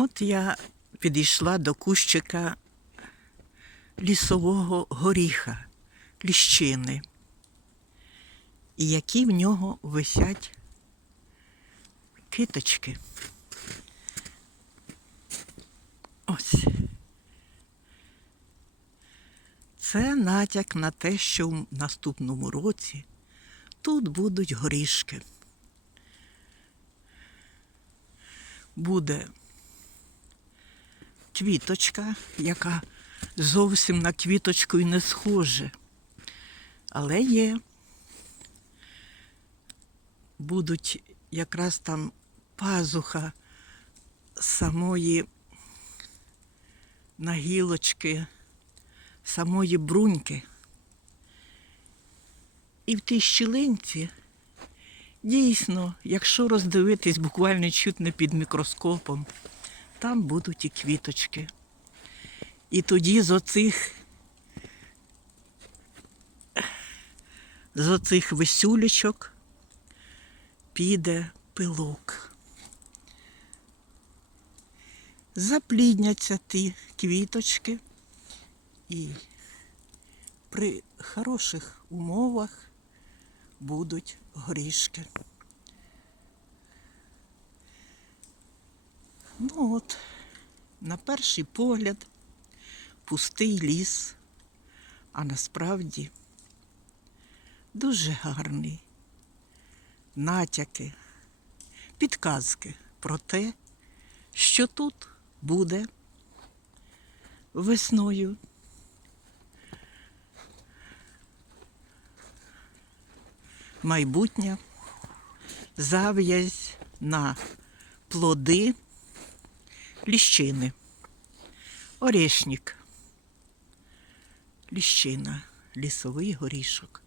От я підійшла до кущика лісового горіха, ліщини, і які в нього висять киточки. Ось. Це натяк на те, що в наступному році тут будуть горішки. Буде квіточка, яка зовсім на квіточку і не схоже. Але є. Будуть якраз там пазуха самої нагілочки, самої бруньки. І в тій щілинці дійсно, якщо роздивитись буквально чуть не під мікроскопом, там будуть і квіточки. І тоді з оцих з оцих висюлечок піде пилок. Заплідняться ті квіточки і при хороших умовах будуть горішки. Ну от, на перший погляд, пустий ліс, а насправді дуже гарний. Натяки, підказки про те, що тут буде весною. Майбутня зав'язь на плоди ліщини. Орешник. Ліщина, лісовий горішок.